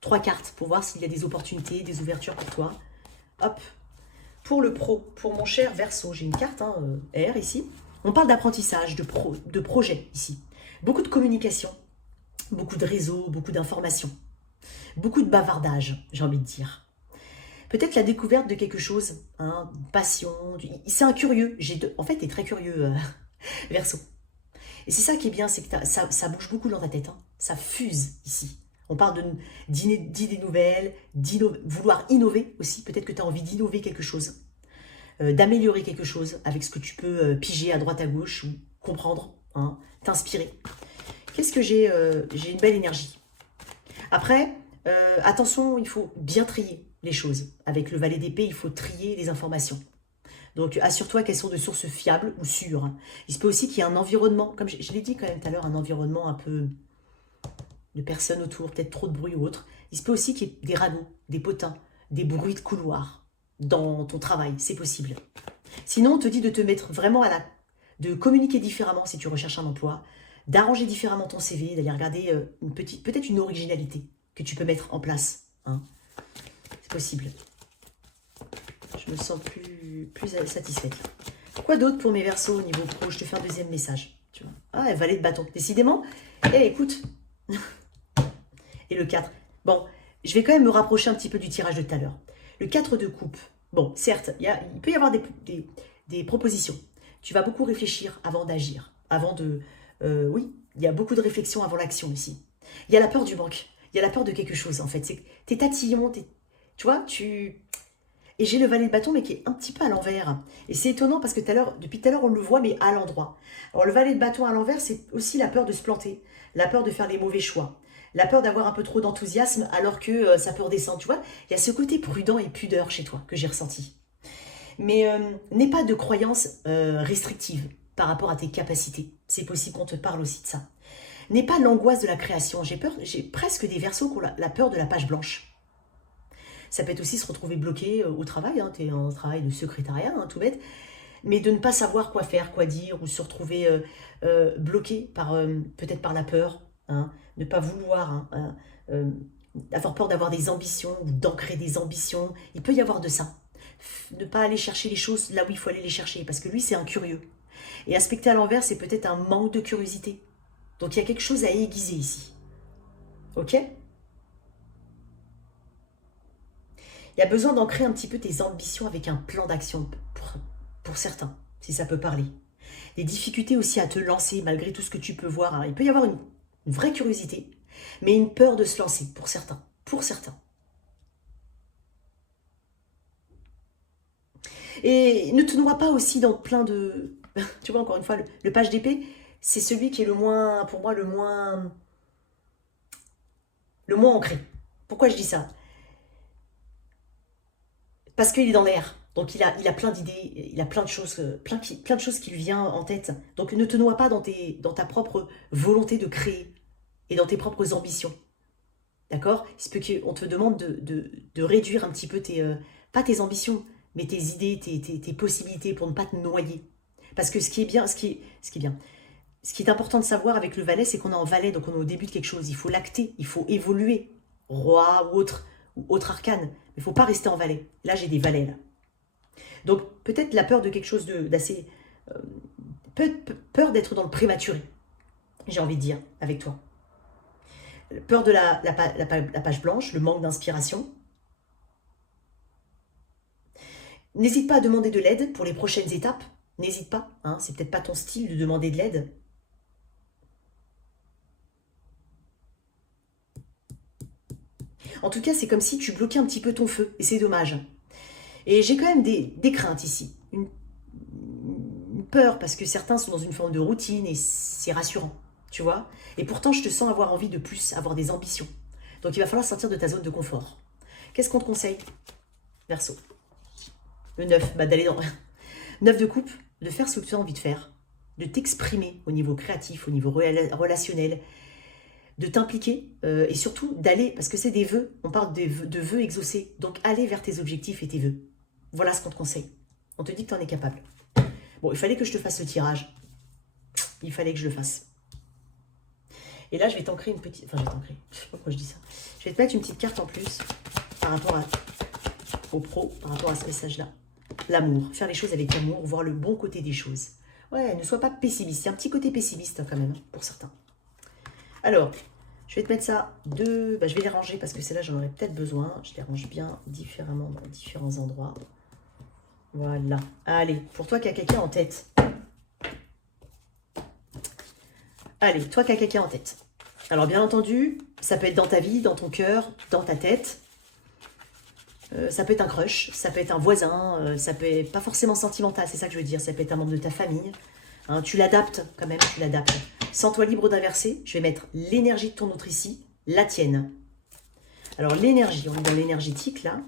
3 cartes pour voir s'il y a des opportunités, des ouvertures pour toi. Hop. Pour le pro, pour mon cher Verseau, j'ai une carte, hein, R ici. On parle d'apprentissage, de projet ici. Beaucoup de communication, beaucoup de réseaux, beaucoup d'informations, beaucoup de bavardage, j'ai envie de dire. Peut-être la découverte de quelque chose, hein, une passion. C'est un curieux. En fait, tu es très curieux, Verseau. Et c'est ça qui est bien, c'est que ça bouge beaucoup dans ta tête. Hein. Ça fuse ici. On parle d'idées nouvelles, vouloir innover aussi. Peut-être que tu as envie d'innover quelque chose, d'améliorer quelque chose avec ce que tu peux piger à droite à gauche ou comprendre, hein, t'inspirer. Qu'est-ce que j'ai J'ai une belle énergie. Après, attention, il faut bien trier les choses. Avec le valet d'épée, il faut trier les informations. Donc, assure-toi qu'elles sont de sources fiables ou sûres. Il se peut aussi qu'il y ait un environnement, comme je l'ai dit quand même tout à l'heure, un environnement un peu de personnes autour, peut-être trop de bruit ou autre. Il se peut aussi qu'il y ait des ragots, des potins, des bruits de couloir dans ton travail. C'est possible. Sinon, on te dit de te mettre vraiment de communiquer différemment si tu recherches un emploi, d'arranger différemment ton CV, d'aller regarder peut-être une originalité que tu peux mettre en place. Hein. C'est possible. Je me sens plus satisfaite. Quoi d'autre pour mes Verseaux au niveau pro? Je te fais un deuxième message. Tu vois. Ah, valet de bâton. Décidément. Écoute. Et le 4. Bon, je vais quand même me rapprocher un petit peu du tirage de tout à l'heure. Le 4 de coupe. Bon, certes, il peut y avoir des propositions. Tu vas beaucoup réfléchir avant d'agir. Oui, il y a beaucoup de réflexion avant l'action ici. Il y a la peur du manque. Il y a la peur de quelque chose, en fait. C'est que t'es tatillon, tu vois, Et j'ai le valet de bâton, mais qui est un petit peu à l'envers. Et c'est étonnant parce que depuis tout à l'heure, on le voit, mais à l'endroit. Alors, le valet de bâton à l'envers, c'est aussi la peur de se planter, la peur de faire les mauvais choix, la peur d'avoir un peu trop d'enthousiasme alors que ça peut redescendre. Tu vois, il y a ce côté prudent et pudeur chez toi que j'ai ressenti. Mais n'aie pas de croyance restrictive par rapport à tes capacités. C'est possible qu'on te parle aussi de ça. N'aie pas l'angoisse de la création. J'ai presque des Verseaux qui ont la peur de la page blanche. Ça peut être aussi se retrouver bloqué au travail. Hein, tu es en travail de secrétariat, hein, tout bête. Mais de ne pas savoir quoi faire, quoi dire, ou se retrouver bloqué peut-être par la peur. Hein, ne pas vouloir avoir peur d'avoir des ambitions ou d'ancrer des ambitions. Il peut y avoir de ça. Ne pas aller chercher les choses là où il faut aller les chercher. Parce que lui, c'est un curieux. Et aspecté à l'envers, c'est peut-être un manque de curiosité. Donc il y a quelque chose à aiguiser ici. Ok ? Il y a besoin d'ancrer un petit peu tes ambitions avec un plan d'action pour certains, si ça peut parler. Des difficultés aussi à te lancer malgré tout ce que tu peux voir. Alors, il peut y avoir une vraie curiosité, mais une peur de se lancer pour certains. Pour certains. Et ne te noie pas aussi dans plein de... Tu vois, encore une fois, le page d'épée, c'est celui qui est pour moi, le moins ancré. Pourquoi je dis ça? Parce qu'il est dans l'air. Donc il a plein d'idées, il a plein de choses, plein de choses qui lui viennent en tête. Donc ne te noie pas dans ta propre volonté de créer et dans tes propres ambitions. D'accord? Il se peut qu'on te demande de réduire un petit peu pas tes ambitions, mais tes idées, tes possibilités pour ne pas te noyer. Parce que ce qui est important de savoir avec le valet, c'est qu'on est en valet, donc on est au début de quelque chose. Il faut l'acter, il faut évoluer. Roi ou autre arcane. Mais il ne faut pas rester en valet. Là, j'ai des valets, là. Donc, peut-être la peur de quelque chose d'assez... peur d'être dans le prématuré, j'ai envie de dire, avec toi. Peur de la page blanche, le manque d'inspiration. N'hésite pas à demander de l'aide pour les prochaines étapes. N'hésite pas, hein, c'est peut-être pas ton style de demander de l'aide. En tout cas, c'est comme si tu bloquais un petit peu ton feu, et c'est dommage. Et j'ai quand même des craintes ici. Une peur, parce que certains sont dans une forme de routine, et c'est rassurant, tu vois. Et pourtant, je te sens avoir envie de plus, avoir des ambitions. Donc, il va falloir sortir de ta zone de confort. Qu'est-ce qu'on te conseille, Verseau? Le 9, d'aller dans... 9 de coupe, de faire ce que tu as envie de faire, de t'exprimer au niveau créatif, au niveau relationnel, de t'impliquer et surtout d'aller, parce que c'est des vœux, on parle de vœux exaucés, donc aller vers tes objectifs et tes vœux. Voilà ce qu'on te conseille. On te dit que tu en es capable. Bon, il fallait que je te fasse ce tirage. Il fallait que je le fasse. Et là, je vais t'ancrer une petite... Enfin, je vais t'ancrer. Je sais pas pourquoi je dis ça. Je vais te mettre une petite carte en plus par rapport au pro, par rapport à ce message-là. L'amour. Faire les choses avec amour, voir le bon côté des choses. Ouais, ne sois pas pessimiste. Il y a un petit côté pessimiste quand même, pour certains. Alors, je vais te mettre ça je vais les ranger parce que celles-là, j'en aurais peut-être besoin. Je les range bien différemment dans différents endroits. Voilà. Allez, pour toi qui as quelqu'un en tête. Allez, toi qui as quelqu'un en tête. Alors, bien entendu, ça peut être dans ta vie, dans ton cœur, dans ta tête. Ça peut être un crush, ça peut être un voisin, ça peut être pas forcément sentimental, c'est ça que je veux dire. Ça peut être un membre de ta famille. Hein, tu l'adaptes quand même, tu l'adaptes. Sens-toi libre d'inverser. Je vais mettre l'énergie de ton autre ici, la tienne. Alors, l'énergie, on est dans l'énergétique là.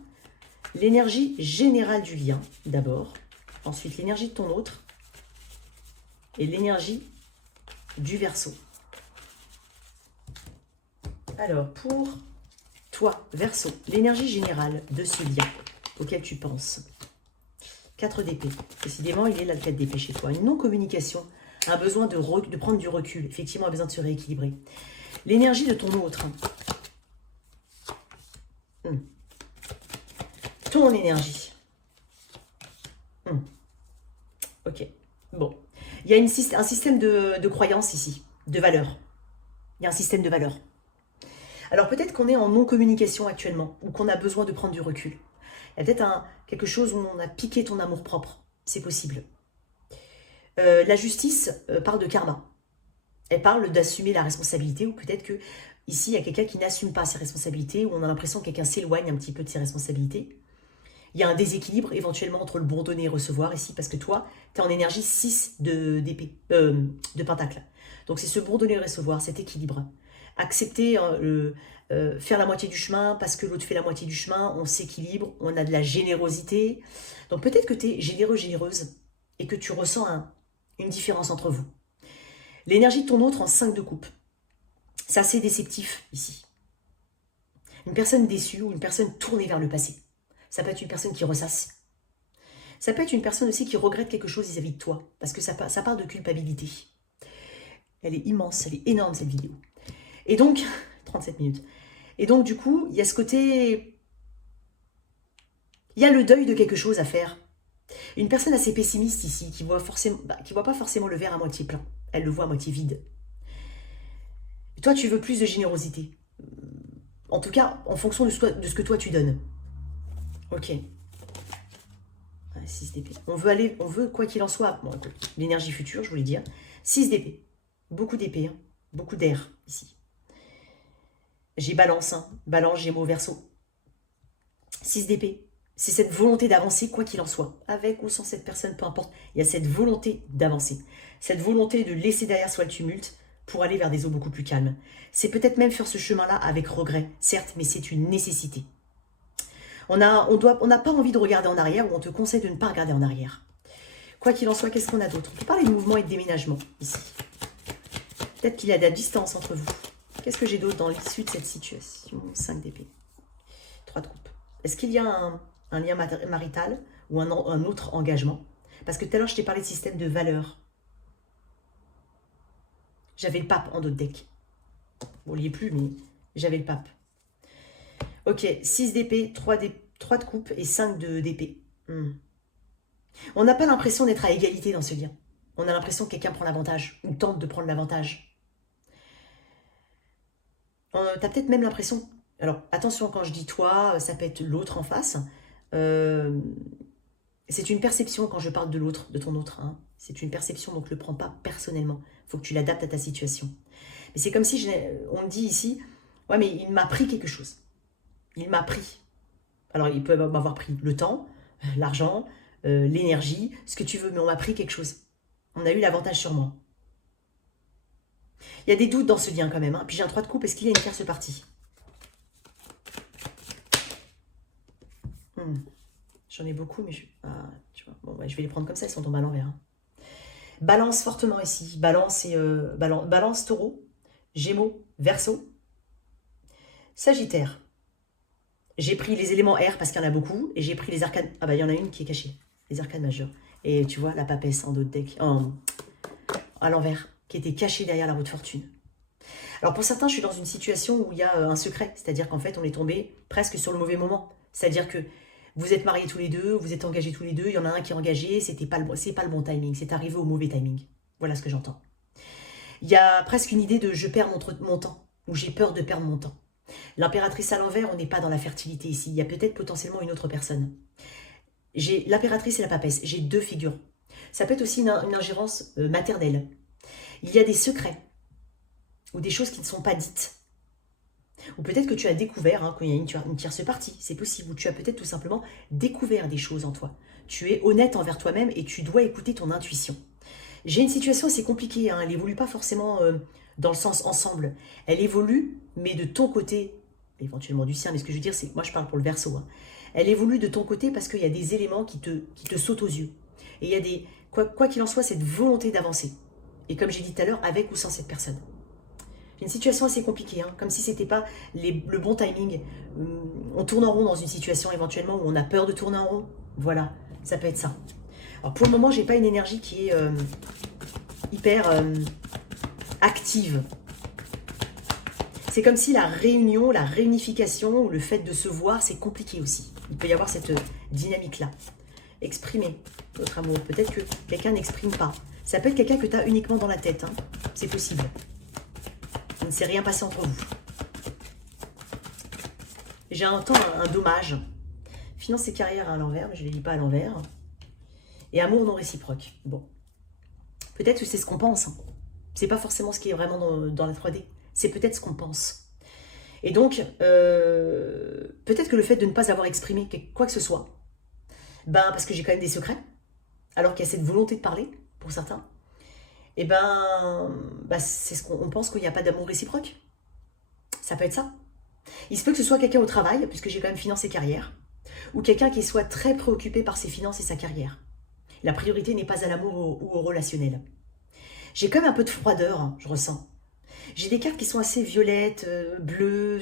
L'énergie générale du lien, d'abord. Ensuite, l'énergie de ton autre. Et l'énergie du Verseau. Alors, pour toi, Verseau, l'énergie générale de ce lien auquel tu penses. 4 d'épée. Décidément, il est là, le 4 d'épée chez toi. Une non-communication, un besoin de prendre du recul. Effectivement, un besoin de se rééquilibrer. L'énergie de ton autre. Ton énergie. Ok. Bon. Il y a un système de croyance ici, de valeurs. Il y a un système de valeurs. Alors peut-être qu'on est en non-communication actuellement, ou qu'on a besoin de prendre du recul. Il y a peut-être quelque chose où on a piqué ton amour-propre. C'est possible. La justice parle de karma. Elle parle d'assumer la responsabilité, ou peut-être que ici, il y a quelqu'un qui n'assume pas ses responsabilités, ou on a l'impression que quelqu'un s'éloigne un petit peu de ses responsabilités. Il y a un déséquilibre éventuellement entre le bon donner et recevoir ici, parce que toi, tu es en énergie 6 d'épée, de pentacle. Donc c'est ce bon donner et recevoir, cet équilibre. Accepter, faire la moitié du chemin, parce que l'autre fait la moitié du chemin, on s'équilibre, on a de la générosité. Donc peut-être que tu es généreux, généreuse, et que tu ressens une différence entre vous. L'énergie de ton autre en 5 de coupe. C'est assez déceptif ici. Une personne déçue ou une personne tournée vers le passé. Ça peut être une personne qui ressasse. Ça peut être une personne aussi qui regrette quelque chose vis-à-vis de toi. Parce que ça parle de culpabilité. Elle est immense, elle est énorme cette vidéo. Et donc, 37 minutes. Et donc du coup, il y a ce côté... Il y a le deuil de quelque chose à faire. Une personne assez pessimiste ici, qui voit pas forcément le verre à moitié plein. Elle le voit à moitié vide. Et toi, tu veux plus de générosité. En tout cas, en fonction de ce que toi tu donnes. Ok. 6 d'épée. On veut, quoi qu'il en soit, bon, l'énergie future, je voulais dire. 6 d'épée. Beaucoup d'épée, hein. Beaucoup d'air, ici. J'ai balance, hein. Balance, Gémeaux, Verseau. 6 d'épée. C'est cette volonté d'avancer, quoi qu'il en soit. Avec ou sans cette personne, peu importe. Il y a cette volonté d'avancer. Cette volonté de laisser derrière soi le tumulte pour aller vers des eaux beaucoup plus calmes. C'est peut-être même faire ce chemin-là avec regret, certes, mais c'est une nécessité. On n'a pas envie de regarder en arrière, ou on te conseille de ne pas regarder en arrière. Quoi qu'il en soit, qu'est-ce qu'on a d'autre? On peut parler de mouvement et de déménagement, ici. Peut-être qu'il y a de la distance entre vous. Qu'est-ce que j'ai d'autre dans l'issue de cette situation? 5 d'épée. 3 de coupe. Est-ce qu'il y a un lien marital ou un autre engagement? Parce que tout à l'heure, je t'ai parlé de système de valeurs. J'avais le pape en d'autres decks. Bon, il n'y est plus, mais j'avais le pape. Ok, 6 d'épée, 3 de coupe et 5 d'épée. On n'a pas l'impression d'être à égalité dans ce lien. On a l'impression que quelqu'un prend l'avantage ou tente de prendre l'avantage. T'as peut-être même l'impression... Alors, attention, quand je dis toi, ça peut être l'autre en face. C'est une perception quand je parle de l'autre, de ton autre. Hein. C'est une perception, donc ne le prends pas personnellement. Il faut que tu l'adaptes à ta situation. Mais c'est comme si on me dit ici, ouais, mais il m'a pris quelque chose. Il m'a pris. Alors, il peut m'avoir pris le temps, l'argent, l'énergie, ce que tu veux, mais on m'a pris quelque chose. On a eu l'avantage sur moi. Il y a des doutes dans ce lien quand même. Hein. Puis j'ai un 3 de coupe, est-ce qu'il y a une tierce partie? J'en ai beaucoup, mais tu vois. Bon, ouais, je vais les prendre comme ça, ils sont tombés à l'envers. Hein. Balance fortement ici. Balance, balance taureau, Gémeaux, Verseau, Sagittaire. J'ai pris les éléments air parce qu'il y en a beaucoup. Et j'ai pris les arcanes. Ah bah, il y en a une qui est cachée. Les arcanes majeures. Et tu vois, la papesse en d'autres decks. À l'envers. Qui était cachée derrière la roue de fortune. Alors pour certains, je suis dans une situation où il y a un secret. C'est-à-dire qu'en fait, on est tombé presque sur le mauvais moment. C'est-à-dire que vous êtes mariés tous les deux, vous êtes engagés tous les deux. Il y en a un qui est engagé. C'est pas le bon timing. C'est arrivé au mauvais timing. Voilà ce que j'entends. Il y a presque une idée de je perds mon temps, ou j'ai peur de perdre mon temps. L'impératrice à l'envers, on n'est pas dans la fertilité ici. Il y a peut-être potentiellement une autre personne. J'ai l'impératrice et la papesse. J'ai deux figures. Ça peut être aussi une ingérence maternelle. Il y a des secrets ou des choses qui ne sont pas dites. Ou peut-être que tu as découvert, quand il y a une tierce partie, c'est possible. Ou tu as peut-être tout simplement découvert des choses en toi. Tu es honnête envers toi-même et tu dois écouter ton intuition. J'ai une situation assez compliquée. Elle évolue pas forcément dans le sens ensemble. Elle évolue, mais de ton côté, éventuellement du sien. Mais ce que je veux dire, c'est moi je parle pour le Verseau. Elle évolue de ton côté parce qu'il y a des éléments qui te sautent aux yeux. Et il y a des, quoi qu'il en soit, cette volonté d'avancer. Et comme j'ai dit tout à l'heure, avec ou sans cette personne. J'ai une situation assez compliquée, comme si c'était pas le bon timing. On tourne en rond dans une situation éventuellement où on a peur de tourner en rond. Voilà, ça peut être ça. Alors pour le moment, j'ai pas une énergie qui est hyper active. C'est comme si la réunion, la réunification ou le fait de se voir, c'est compliqué aussi. Il peut y avoir cette dynamique-là. Exprimer votre amour. Peut-être que quelqu'un n'exprime pas. Ça peut être quelqu'un que tu as uniquement dans la tête. C'est possible. Il ne s'est rien passé entre vous. J'ai un dommage. Finance et carrière à l'envers, mais je ne les lis pas à l'envers. Et amour non réciproque. Bon. Peut-être que c'est ce qu'on pense. C'est pas forcément ce qui est vraiment dans la 3D. C'est peut-être ce qu'on pense. Et donc, peut-être que le fait de ne pas avoir exprimé quoi que ce soit, parce que j'ai quand même des secrets, alors qu'il y a cette volonté de parler, pour certains, et c'est ce qu'on pense qu'il n'y a pas d'amour réciproque. Ça peut être ça. Il se peut que ce soit quelqu'un au travail, puisque j'ai quand même finance et carrière, ou quelqu'un qui soit très préoccupé par ses finances et sa carrière. La priorité n'est pas à l'amour ou au relationnel. J'ai quand même un peu de froideur, je ressens. J'ai des cartes qui sont assez violettes, bleues.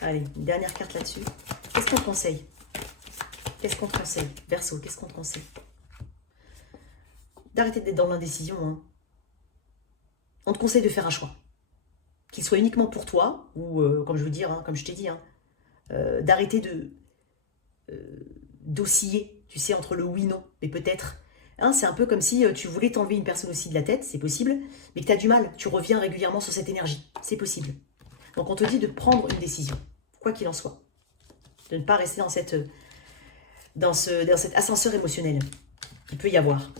Allez, une dernière carte là-dessus. Qu'est-ce qu'on te conseille? Qu'est-ce qu'on te conseille? Verseau, qu'est-ce qu'on te conseille? D'arrêter d'être dans l'indécision. On te conseille de faire un choix. Qu'il soit uniquement pour toi, ou comme je veux dire, comme je t'ai dit, d'arrêter d'osciller, tu sais, entre le oui-non. Mais peut-être, c'est un peu comme si tu voulais t'enlever une personne aussi de la tête, c'est possible, mais que tu as du mal, tu reviens régulièrement sur cette énergie, c'est possible. Donc on te dit de prendre une décision, quoi qu'il en soit. De ne pas rester dans cet ascenseur émotionnel. Il peut y avoir.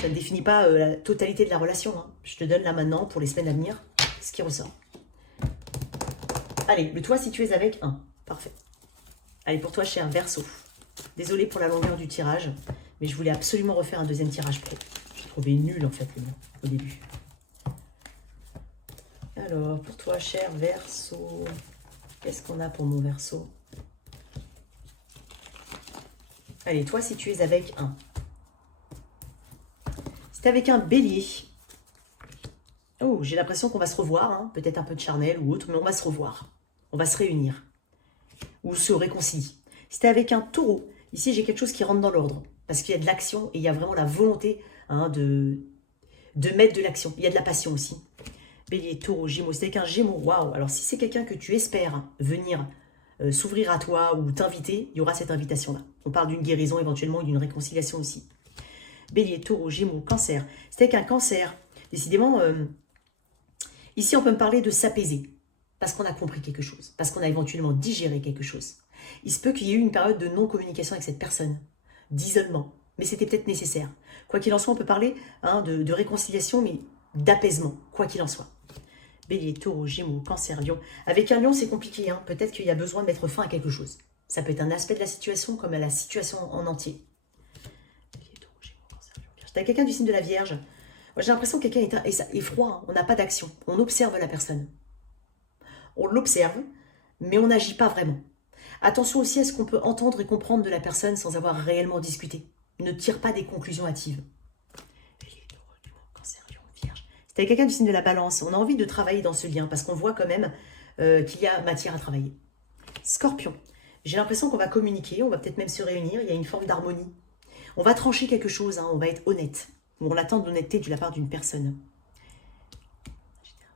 Ça ne définit pas la totalité de la relation. Je te donne là maintenant, pour les semaines à venir, ce qui ressort. Allez, le toi si tu es avec 1. Parfait. Allez, pour toi, cher Verseau. Désolée pour la longueur du tirage, mais je voulais absolument refaire un deuxième tirage pro. J'ai trouvé nul, en fait, au début. Alors, pour toi, cher Verseau, qu'est-ce qu'on a pour mon Verseau? Allez, toi, si tu es avec 1. Si tu es avec un Bélier, oh, j'ai l'impression qu'on va se revoir, peut-être un peu de charnel ou autre, mais on va se revoir. On va se réunir. Ou se réconcilier. Si tu es avec un Taureau, ici, j'ai quelque chose qui rentre dans l'ordre. Parce qu'il y a de l'action et il y a vraiment la volonté de mettre de l'action. Il y a de la passion aussi. Bélier, Taureau, Gémeaux. C'est avec un Gémeaux. Waouh! Alors, si c'est quelqu'un que tu espères venir s'ouvrir à toi ou t'inviter, il y aura cette invitation-là. On parle d'une guérison éventuellement et d'une réconciliation aussi. Bélier, Taureau, Gémeaux, Cancer. C'est avec un Cancer. Décidément, ici, on peut me parler de s'apaiser. Parce qu'on a compris quelque chose. Parce qu'on a éventuellement digéré quelque chose. Il se peut qu'il y ait eu une période de non-communication avec cette personne. D'isolement. Mais c'était peut-être nécessaire. Quoi qu'il en soit, on peut parler de réconciliation, mais d'apaisement. Quoi qu'il en soit. Bélier, Taureau, Gémeaux, Cancer, Lion. Avec un Lion, c'est compliqué. Peut-être qu'il y a besoin de mettre fin à quelque chose. Ça peut être un aspect de la situation comme à la situation en entier. Bélier, Taureau, Gémeaux, Cancer, Lion, Vierge. T'as quelqu'un du signe de la Vierge. J'ai l'impression que quelqu'un est froid. On n'a pas d'action. On observe la personne. On l'observe, mais on n'agit pas vraiment. Attention aussi à ce qu'on peut entendre et comprendre de la personne sans avoir réellement discuté. Ne tire pas des conclusions hâtives. C'était quelqu'un du signe de la Balance. On a envie de travailler dans ce lien parce qu'on voit quand même qu'il y a matière à travailler. Scorpion. J'ai l'impression qu'on va communiquer, on va peut-être même se réunir. Il y a une forme d'harmonie. On va trancher quelque chose, on va être honnête. On attend de l'honnêteté de la part d'une personne.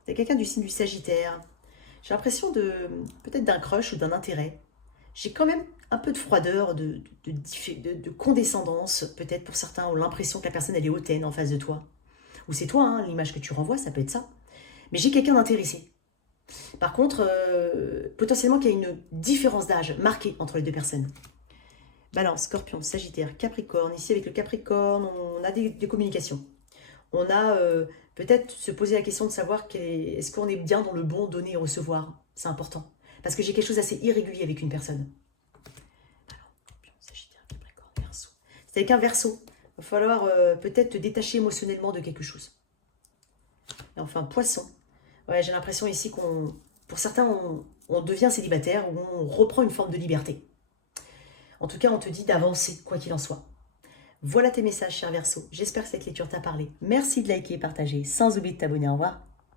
C'est quelqu'un du signe du Sagittaire. J'ai l'impression peut-être d'un crush ou d'un intérêt. J'ai quand même un peu de froideur, de condescendance. Peut-être pour certains ont l'impression que la personne elle est hautaine en face de toi. Ou c'est toi, hein, l'image que tu renvoies, ça peut être ça. Mais j'ai quelqu'un d'intéressé. Par contre, potentiellement qu'il y a une différence d'âge marquée entre les deux personnes. Balance, Scorpion, Sagittaire, Capricorne. Ici, avec le Capricorne, on a des communications. On a peut-être se poser la question de savoir est-ce qu'on est bien dans le bon donner et recevoir. C'est important. Parce que j'ai quelque chose d'assez irrégulier avec une personne. Alors, Scorpion, Sagittaire, Capricorne, Verseau. C'est avec un Verseau. Il va falloir peut-être te détacher émotionnellement de quelque chose. Et enfin, Poisson. Ouais, j'ai l'impression ici pour certains, on devient célibataire ou on reprend une forme de liberté. En tout cas, on te dit d'avancer, quoi qu'il en soit. Voilà tes messages, cher Verseau. J'espère que cette lecture t'a parlé. Merci de liker et partager, sans oublier de t'abonner. Au revoir.